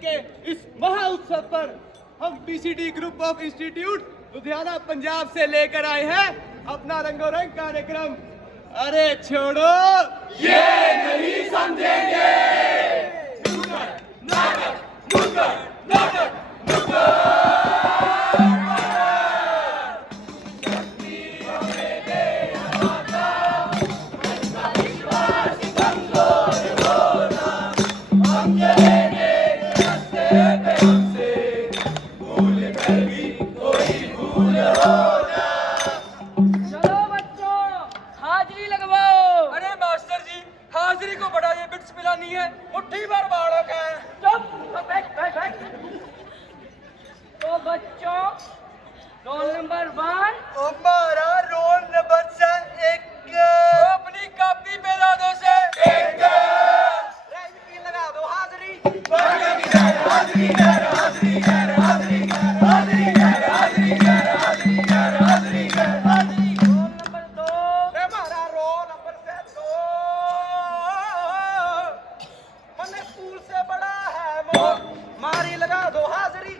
के इस महा उत्सव पर हम PCD group of institute Ludhiana Punjab से लेकर आए हैं अपना रंगोरंग कार्यक्रम। अरे छोड़ो ये नहीं समझेंगे। तो बच्चों रोल नंबर 1 हमारा रोल नंबर से एक अपनी कॉपी पे ला दो से एक लगा दो हाजिरी रोल नंबर 2 हमारा रोल नंबर से 2 मन स्कूल से बड़ा है मारी लगा दो हाजिरी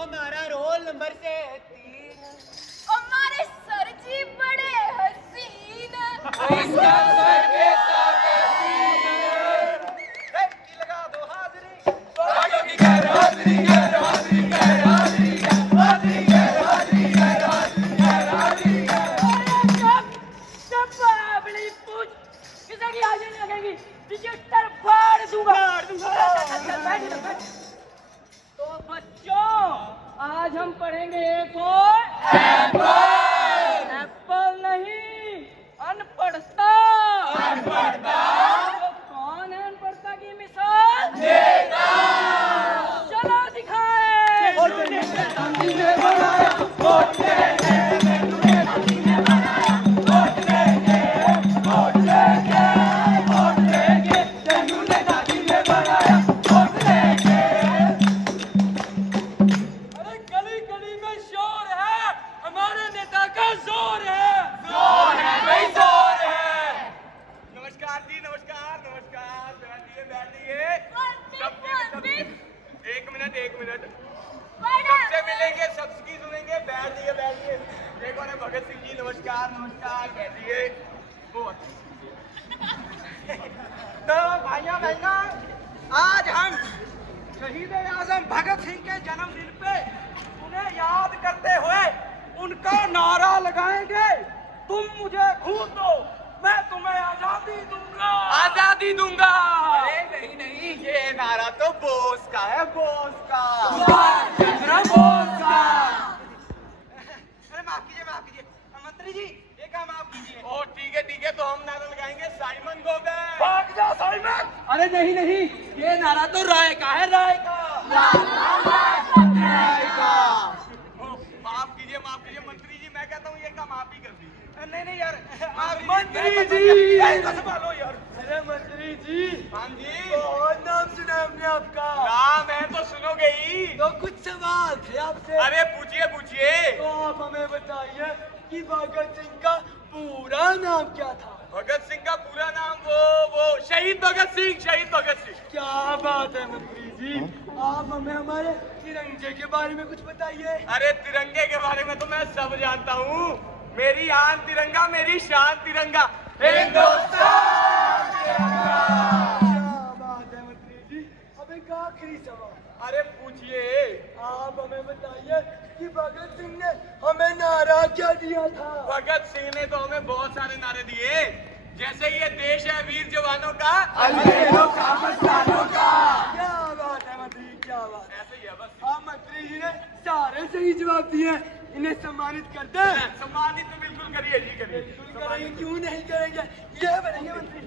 हमारा रोल नंबर से 3 हमारे सर जी बड़े हसीन। इसका सर के साथ लगा दो हाजिरी तो बच्चों आज हम पढ़ेंगे एक और एप्पल नहीं अनपढ़ता। तो कौन है अनपढ़ता की मिसाल चलो एक मिनट सबसे मिलेंगे, सबकी सुनेंगे। बैठिए देखो ना भगत सिंह जी नमस्कार कह दिए। तो भाइयों बहनों आज हम शहीद आजम भगत सिंह के जन्मदिन पे उन्हें याद करते हुए उनका नारा लगाएंगे, तुम मुझे खून दो मैं तुम्हें आजादी दूंगा। अरे नहीं ये नारा तो बोस का है, बोस का। अरे माफ कीजिए मंत्री जी ये काम माफ कीजिए। ओ ठीक है तो हम नारा लगाएंगे साइमन गोबेल। भाग जा साइमन। अरे नहीं ये नारा तो राय का है, राय का। माफ कीजिए मंत्री जी, मैं कहता हूँ ये काम आप ही कर दीजिए। नहीं यार मंत्री जी संभालो यार। अरे मंत्री जी हाँ जी बहुत नाम सुना हमने आपका। नाम है तो सुनोगे ही। तो कुछ सवाल थे आपसे। अरे पूछिए। तो आप हमें बताइए कि भगत सिंह का पूरा नाम क्या था? भगत सिंह का पूरा नाम वो शहीद भगत सिंह। क्या बात है मंत्री जी, आप हमें हमारे तिरंगे के बारे में कुछ बताइए। अरे तिरंगे के बारे में तो मैं सब जानता हूँ। मेरी आन तिरंगा, मेरी शान तिरंगा, हिंदुस्तान तिरंगा। क्या बात है मंत्री जी। अब एक आखिरी सवाल। अरे पूछिए। आप हमें बताइए कि भगत सिंह ने हमें नारा क्या दिया था? भगत सिंह ने तो हमें बहुत सारे नारे दिए, जैसे ये देश है वीर जवानों का, क्या बात है मंत्री, क्या बात है। ऐसे ही है बस। आप मंत्री जी ने सारे सही जवाब दिए, इन्हें सम्मानित कर दे। सम्मानित तो बिल्कुल करिए जी, करिए। करेंगे, क्यों नहीं करेंगे, ये बनेंगे मंत्री।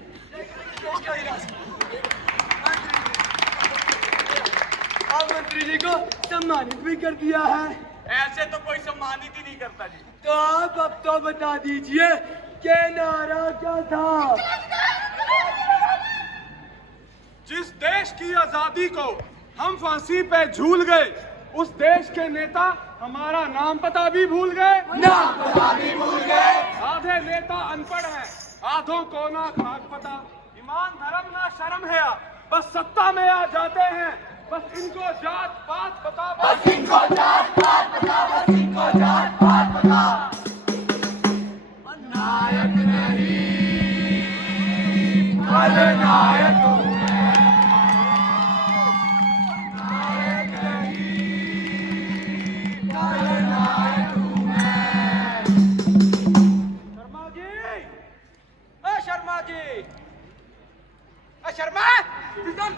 आप मंत्री जी को सम्मानित भी कर दिया है। ऐसे तो कोई सम्मानित ही नहीं करता जी। तो आप अब तो बता दीजिए कि नारा क्या था? जिस देश की आजादी को हम फांसी पे झूल गए, उस देश के नेता हमारा नाम पता भी भूल गए। नाम पता भी भूल गए। आधे नेता अनपढ़ हैं, आधों को ना खाक पता। ईमान धर्म ना शर्म है, बस सत्ता में आ जाते हैं। बस इनको जात पात बता, बस इनको जात पात बता, बस इनको जात पात बता। नायक नहीं, खलनायक हूँ मैं। नायक नहीं, खलनायक हूँ मैं। शर्मा जी, ए शर्मा जी, ए शर्मा, तुम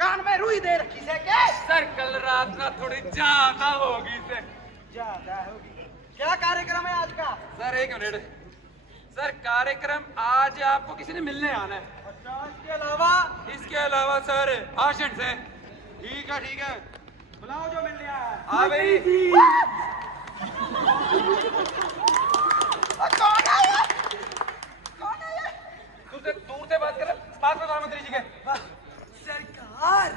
कान में रुई दे रखी से क्या? सर कल रात ना थोड़ी ज्यादा होगी से। ज्यादा होगी। क्या कार्यक्रम है आज का? सर एक मिनट सर, कार्यक्रम आज आपको किसी ने मिलने आना है। अच्छा, इसके अलावा सर भाषण से। ठीक है, बुलाओ जो मिल रहा है। हाँ भाई। कौन है ये? कौन है ये? दूर से बात कर, पास प्रधानमंत्री जी के। सरकार,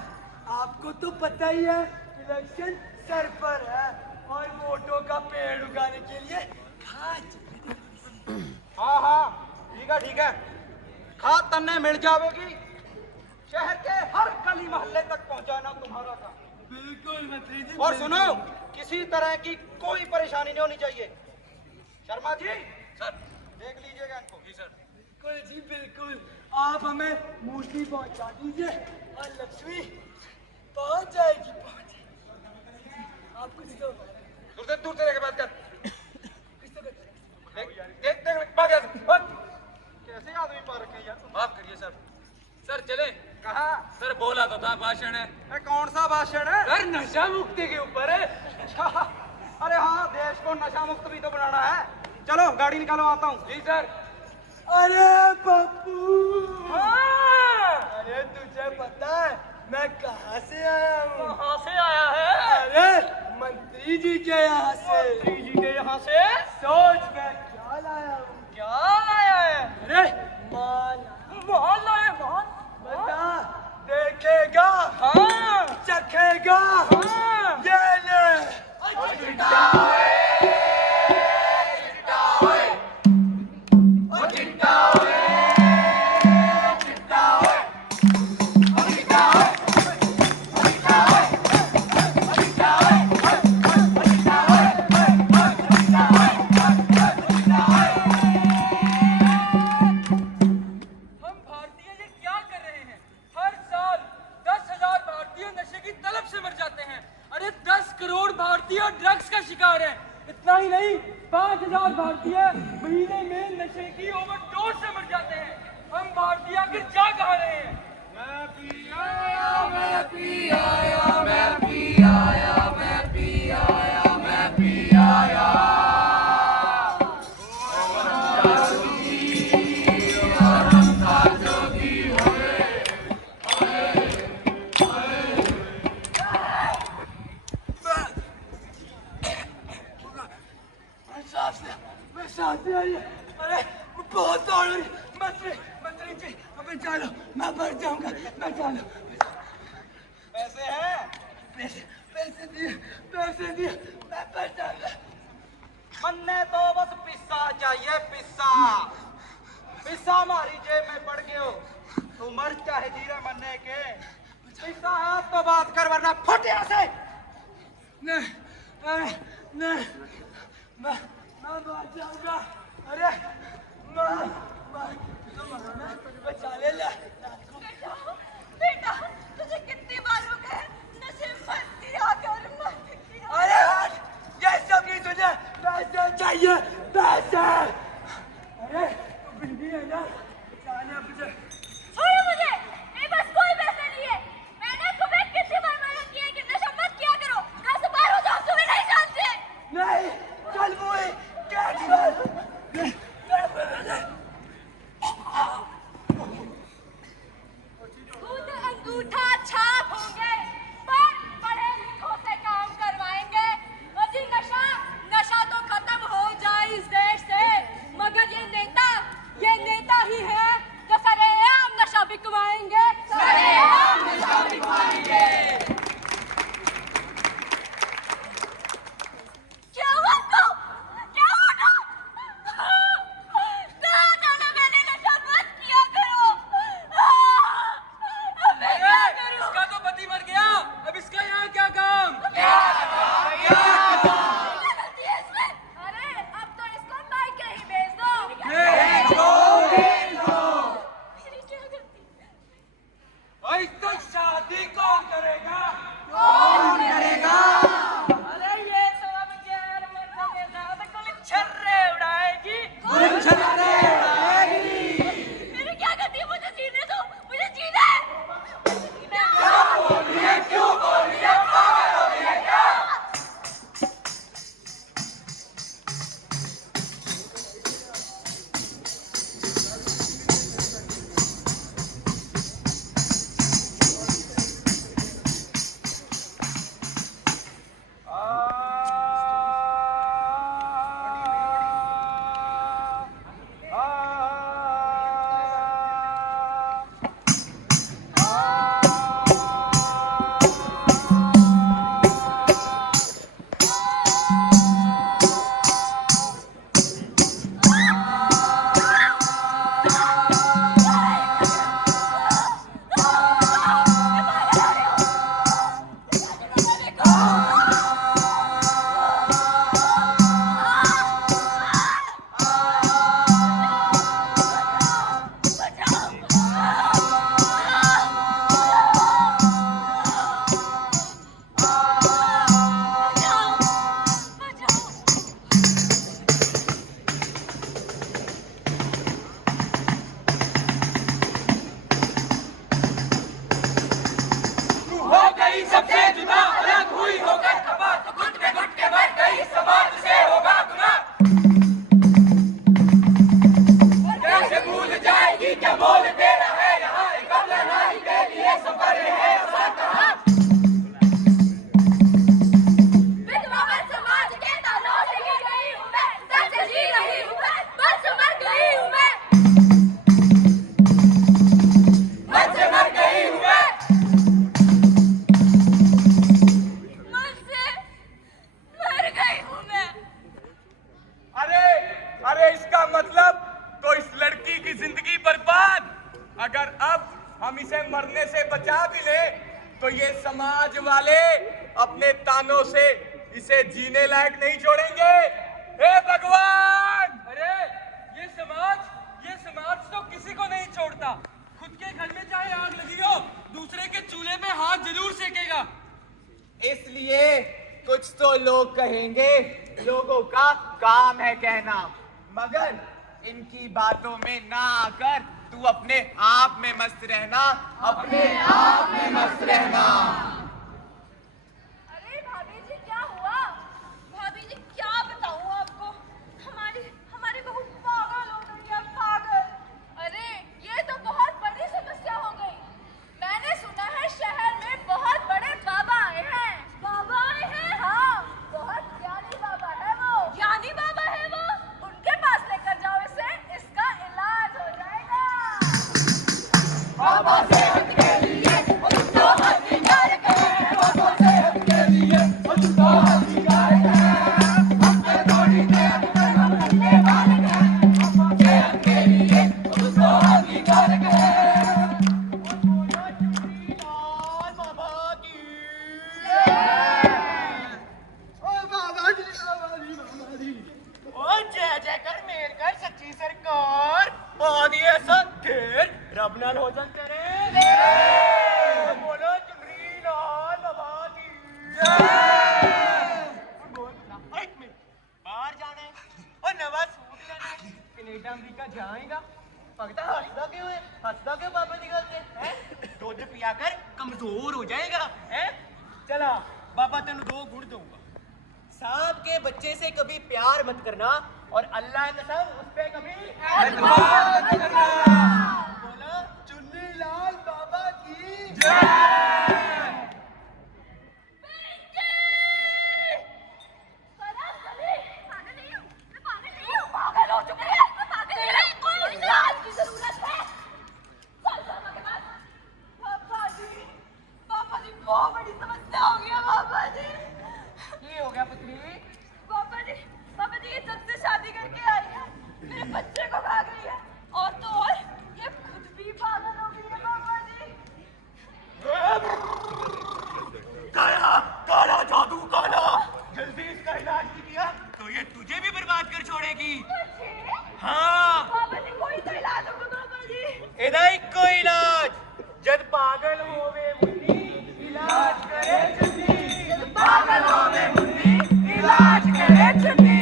आपको तो पता ही है इलेक्शन सर पर है और वोटों का पेड़ उगाने के लिए खाद। हाँ, ठीक है। खाद तन्ने मिल जाएगी। शहर के हर गली मोहल्ले तक पहुंचाना तुम्हारा काम। बिल्कुल मंत्री जी। और सुनो, किसी तरह की कोई परेशानी नहीं होनी चाहिए। शर्मा जी, सर देख लीजिएगा इनको। जी सर। बिल्कुल जी बिल्कुल। आप हमें मूर्ति पहुंचा दीजिए और लक्ष्मी पहुंच जाएगी। आप कुछ तो दूर से लेके बात कर। कुछ तो देख भाग यहाँ से। कैसे आदमी पार रखे यार? माफ करिए सर। सर चले। कहा? सर बोला तो था भाषण है। कौन सा भाषण है? सर नशा मुक्ति के ऊपर है। अच्छा, अरे हाँ, देश को नशा मुक्त भी तो बनाना है। चलो गाड़ी निकालो, आता हूँ। जी सर। अरे पप्पू, हाँ। अरे तुझे पता है मैं कहाँ से आया हूँ? कहाँ से आया है? अरे मंत्री जी के यहाँ से। मंत्री जी के यहाँ से? सोच मैं क्या लाया हूँ? क्या लाया है? अरे माल। माल लाया माल? बता, देखेगा, हाँ चखेगा, हाँ। ये ले। ड्रग्स का शिकार है। इतना ही नहीं, 5000 भारतीय महीने में नशे की ओवरडोज से मर जाते हैं। हम भारतीय आखिर जा कहाँ रहे हैं? मैं पी आया, मैं पी आया, मैं पी आया, मैं पी आया, मैं पी आया। अरे बहुत दौड़ रही। मंत्री जी अबे चलो, मैं मर जाऊंगा। मैं चलो। पैसे हैं? पैसे दिए मैं मर जाऊंगा। मन्ने तो बस पिस्सा चाहिए, पिस्सा हमारी जेब में पड़ गए हो। तू मर चाहे जीरे मन्ने के, पिस्सा है तो बात कर, वरना फट यहाँ से। नहीं, मैं मर जाऊंगा। अरे बचा ले। बेटा, तुझे कितनी बार रोका है? नशे मत किया कर, मत किया। अरे हट, ये सब नहीं तुझे पैसे चाहिए, पैसे। अरे तू बिल्ली है ना, जाने मुझे। छोड़ो मुझे, मेरे पास कोई पैसा नहीं है। मैंने तुम्हें कितनी बार मना किया है कि नशा मत किया करो। घर से बाहर हो जाओ, तुम्हें नहीं जानते। नहीं, चल मुझे समाज वाले अपने तानों से इसे जीने लायक नहीं छोड़ेंगे। हे भगवान! अरे ये समाज तो किसी को नहीं छोड़ता। खुद के घर में चाहे आग लगी हो, दूसरे के चूल्हे में हाथ जरूर सेकेगा। इसलिए कुछ तो लोग कहेंगे, लोगों का काम है कहना, मगर इनकी बातों में ना आकर तू अपने आप में मस्त रहना, अपने आप में मस्त रहना। अरे भाभी जी क्या हुआ? भाभी जी क्या बताऊं आपको, हमारी बहू पागल हो गई है, पागल। अरे ये तो बहुत बड़ी समस्या हो गई। मैंने सुना है शहर में बहुत बड़े बाबा आए हैं। बाबा आए हैं? हाँ, बहुत ज्ञानी बाबा है वो। ज्ञानी बाबा है वो? उनके पास लेकर जाओ इसे, इसका इलाज हो जाएगा। बाबा सेहत के लिए उसको हानिकारक है, बाबा सेहत के लिए उसको हानिकारक है। हमसे थोड़ी देर हम करने वाले हैं, बाबा सेहत के लिए उसको हानिकारक है। बाबा की जय जय कर मेर कर सच्ची सरकार और ये सत्य रब नाल हो जन तेरे बोलो चुनरी लाल बाबा की जय। बोल एक मिनट, बाहर जाना है और नवा सूट लेना है, कनेडा अमेरिका जाएगा। भगता हंसदा क्यों है? हंसदा क्यों बाबा की गल से हैं? दूध पिया कर कमजोर हो जाएगा हैं? चला बाबा तेन 2 गुड़ दूंगा। सांप के बच्चे से कभी प्यार मत करना और अल्लाह कसम उस पे कभी एतबार मत करना। बोलो चुन्नी लाल बाबा की जय। पागल हो चुके हैं, तेरे को इलाज की जरूरत है। चल बाबा के पास। बाबा जी बहुत बड़ी समस्या हो गई है बाबा जी। ये हो गया पुत्री? बाबा जी ये जब से शादी करके आई है मेरे बच्चे को खा गई है, और तो और ये खुद भी पागल हो गई है बाबा जी। काला काला जादू काला, जल्दी इसका इलाज नहीं किया तो ये तुझे भी बर्बाद कर छोड़ेगी। हाँ बाबा जी कोई तो इलाज होगा बाबा जी। एदा इको इलाज, जब पागल होवे मुन्नी इलाज करे चुन्नी, जब पागल होवे मुन्नी इलाज करे चुन्नी।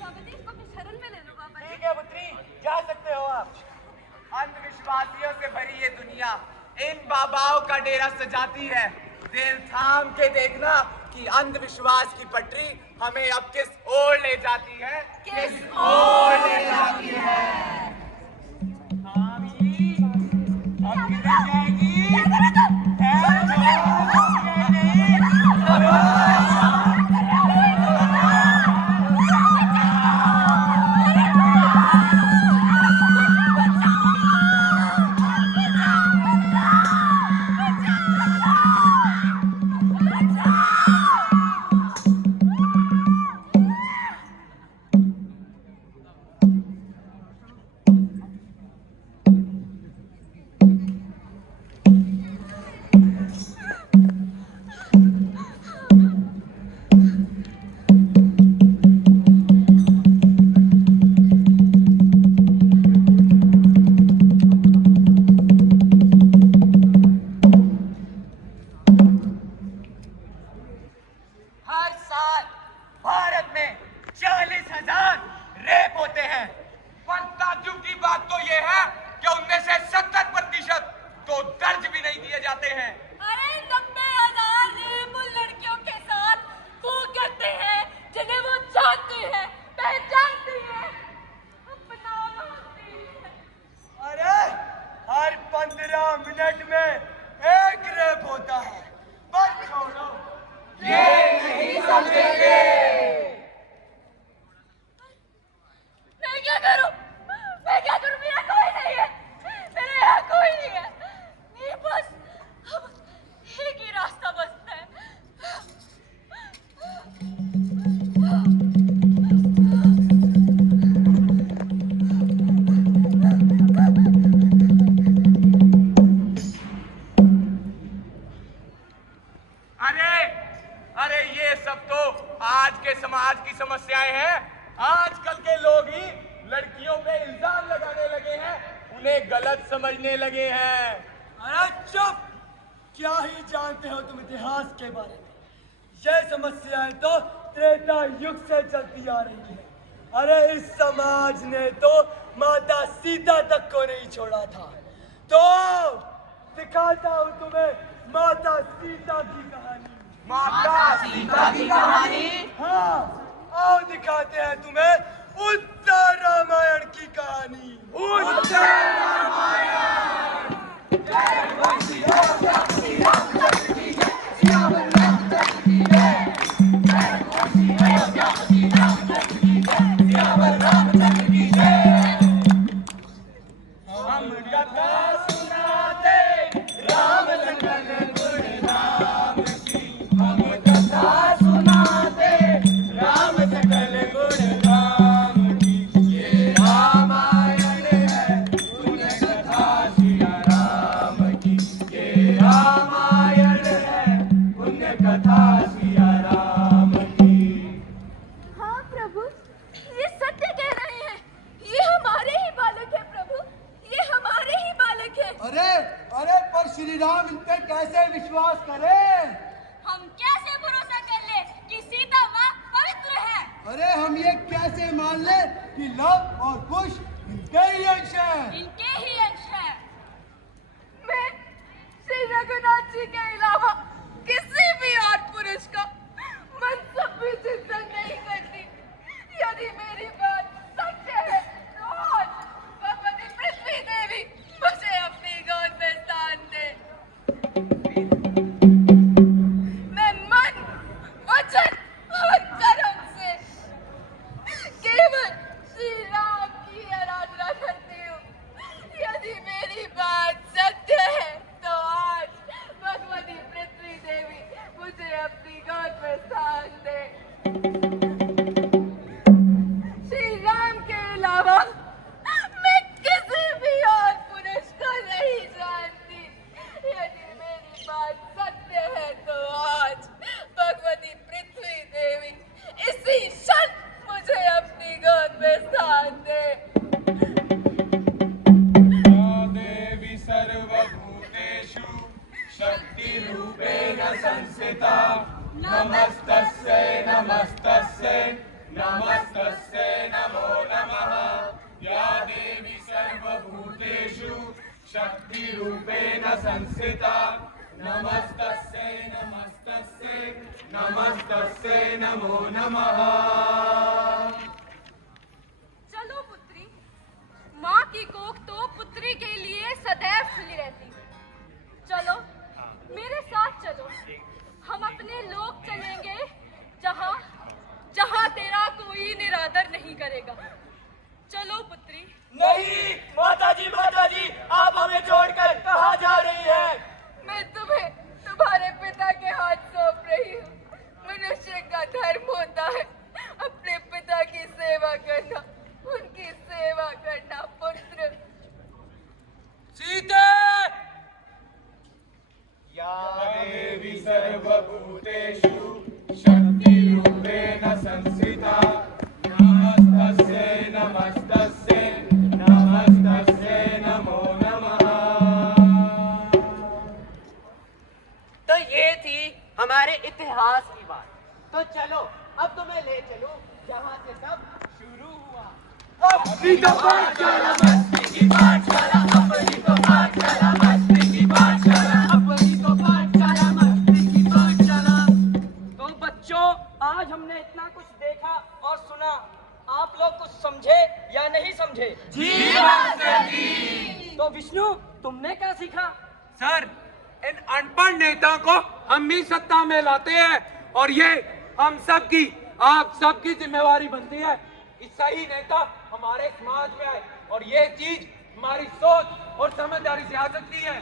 बाबा जी इसको अपनी शरण में ले लो बाबा जी। ठीक है पुत्री, जा सकते हो आप। अंधविश्वासियों से भरी ये दुनिया इन बाबाओं का डेरा सजाती है। दिल थाम के देखना कि अंधविश्वास की पटरी हमें अब किस ओर ले जाती है, किस ओर ले जाती है। हाँ भी, अब किधर जाएगी? सब तो आज के समाज की समस्याएं हैं। आजकल के लोग ही लड़कियों पे इल्जाम लगाने लगे हैं, उन्हें गलत समझने लगे हैं। अरे चुप! क्या ही जानते हो तुम इतिहास के बारे में? ये समस्याएं तो त्रेता युग से चलती आ रही है। अरे इस समाज ने तो माता सीता तक को नहीं छोड़ा था। तो दिखाता हूँ तुम्हें माता सीता की कहानी। माता सीता की कहानी? हाँ, आओ दिखाते हैं तुम्हें उत्तर रामायण की कहानी। उत्तर रामायण। हम कथा सुनाते राम सकल गुण धाम की, हम कथा सुनाते राम सकल गुण धाम की। ये रामायण है पुण्य कथा सिया राम की, ये रामायण है पुण्य कथा सिया राम की। हाँ प्रभु, ये सत्य कह रहे हैं। ये हमारे ही बालक है प्रभु, ये हमारे ही बालक है। अरे अरे, पर श्री राम इन पे कैसे विश्वास करें? हम कैसे भरोसा कर ले कि सीता माँ पवित्र है? अरे हम ये कैसे मान ले कि लव और कुश इनके ही अंश हैं? इनके ही अंश है। मैं श्री रघुनाथ जी के अलावा किसी भी और पुरुष का मनसब भी चिंतन नहीं करती। यदि मेरी बात सत्य है तो आज भगवती पृथ्वी देवी मुझे अपनी गोद में स्थान दे। मैं मन, वचन और कर्म से केवल श्री राम की आराधना करती हूँ। यदि मेरी बात सत्य है तो आज भगवती पृथ्वी देवी मुझे अपनी गोद में स्थान दे। श्री राम के अलावा मैं किसी भी और पुरुष को नहीं जानती। यदि मेरी बात सत्य है तो आज भगवती पृथ्वी देवी इसी क्षण मुझे अपनी गोद में स्थान दे। देवी सर्वभूतेषु शक्तिरूपेण संस्थिता, नमस्तस्यै नमस्तस्यै नमस्तस्यै नमो नमः। या देवी सर्वभूतेषु शक्तिरूपेण संस्थिता, नमस्तस्यै नमस्तस्यै नमस्तस्यै नमो नमः। चलो पुत्री, माँ की कोख तो पुत्री के लिए सदैव खुली रहती। चलो मेरे साथ चलो, हम अपने लोक चलेंगे जहाँ जहाँ तेरा कोई निरादर नहीं करेगा। चलो पुत्री। नहीं माता जी, आप हमें छोड़कर कहाँ जा रही हैं? मैं तुम्हें तुम्हारे पिता के हाथ सौंप रही हूँ। मनुष्य का धर्म होता है अपने पिता की सेवा करना, उनकी सेवा करना। पुत्र सीता! या देवी सर्वभूतेषु शक्तिरूपेण संस्थिता, नमस्तस्यै नमस्तस्यै नमस्तस्यै नमो नमः। तो ये थी हमारे इतिहास की बात। तो चलो अब तुम्हें ले चलूं जहाँ से सब शुरू हुआ। अपनी तो पाठशाला मस्ती की पाठशाला, अपनी तो पाठशाला मस्ती की पाठशाला, अपनी तो पाठशाला मस्ती की पाठशाला। तो बच्चों, आज हमने इतना कुछ देखा और सुना। आप लोग कुछ समझे या नहीं समझे? जी मास्टर जी। तो विष्णु, तुमने क्या सीखा? सर, इन अनपढ़ नेताओं को हम ही सत्ता में लाते हैं और ये हम सब की, आप सबकी जिम्मेवारी बनती है कि सही नेता हमारे समाज में आए और ये चीज हमारी सोच और समझदारी से आ सकती है।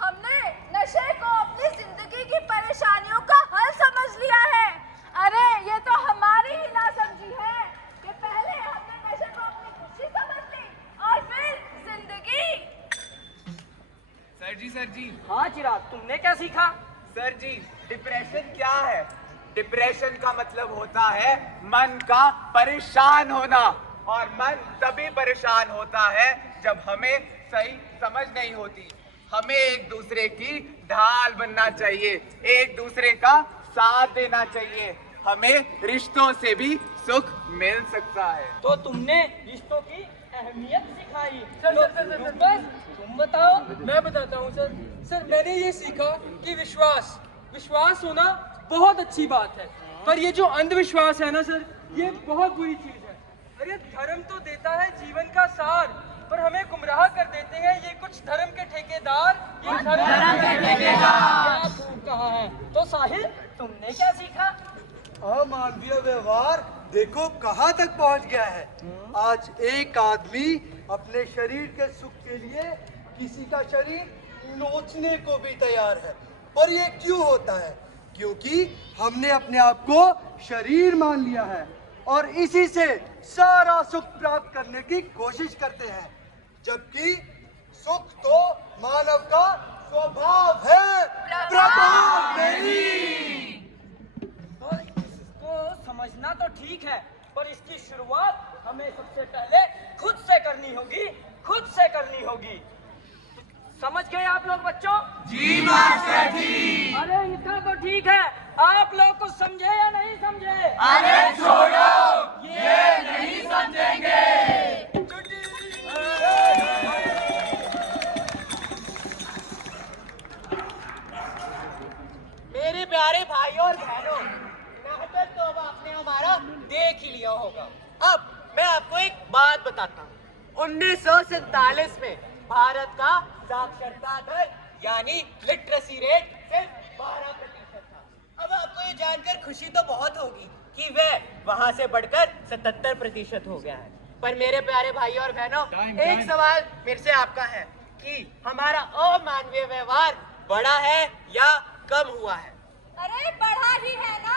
हमने नशे को अपनी जिंदगी की परेशानियों का हल समझ लिया है। अरे ये तो हमारी ही नासमझी है कि पहले हमने नशे को अपनी खुशी समझ ली और फिर जिंदगी। सर जी हाँ चिराग, तुमने क्या सीखा? सर जी, डिप्रेशन क्या है? डिप्रेशन का मतलब होता है मन का परेशान होना, और मन तभी परेशान होता है जब हमें सही समझ नहीं होती। हमें एक दूसरे की ढाल बनना चाहिए, एक दूसरे का साथ देना चाहिए। हमें रिश्तों से भी सुख मिल सकता है। तो तुमने रिश्तों की अहमियत सिखाई। बस तुम बताओ। मैं बताता हूँ सर। सर मैंने ये सीखा कि विश्वास होना बहुत अच्छी बात है, पर ये जो अंधविश्वास है ना सर, ये बहुत बुरी चीज है। अरे धर्म तो देता है जीवन का सार, पर हमें गुमराह कर देते हैं ये कुछ धर्म के ठेकेदार। ये धर्म के ठेकेदार। क्या खूब कहा है। तो साहिल, तुमने क्या सीखा? अमानवीय व्यवहार देखो कहाँ तक पहुँच गया है। आज एक आदमी अपने शरीर के सुख के लिए किसी का शरीर नोचने को भी तैयार है। पर ये क्यों होता है? क्योंकि हमने अपने आप को शरीर मान लिया है और इसी से सारा सुख प्राप्त करने की कोशिश करते हैं, जबकि सुख तो मानव का स्वभाव है, प्रभाव नहीं। तो इसको समझना तो ठीक है, पर इसकी शुरुआत हमें सबसे पहले खुद से करनी होगी, खुद से करनी होगी। समझ गए आप लोग बच्चों? जी मास्टर जी। अरे इतना तो ठीक है, आप लोग कुछ समझे या नहीं समझे? अरे छोड़ो, ये नहीं समझेंगे। मेरे प्यारे भाइयों और बहनों, नाटक तो अब आपने हमारा देख ही लिया होगा। अब मैं आपको एक बात बताता हूँ। 1947 में भारत का साक्षरता दर यानी लिटरेसी रेट सिर्फ 12% था। अब आपको ये जानकर खुशी तो बहुत होगी कि वह वहां से बढ़कर 77% हो गया है। पर मेरे प्यारे भाइयों और बहनों, एक सवाल मेरे से आपका है कि हमारा अमानवीय व्यवहार बढ़ा है या कम हुआ है? अरे बढ़ा ही है ना।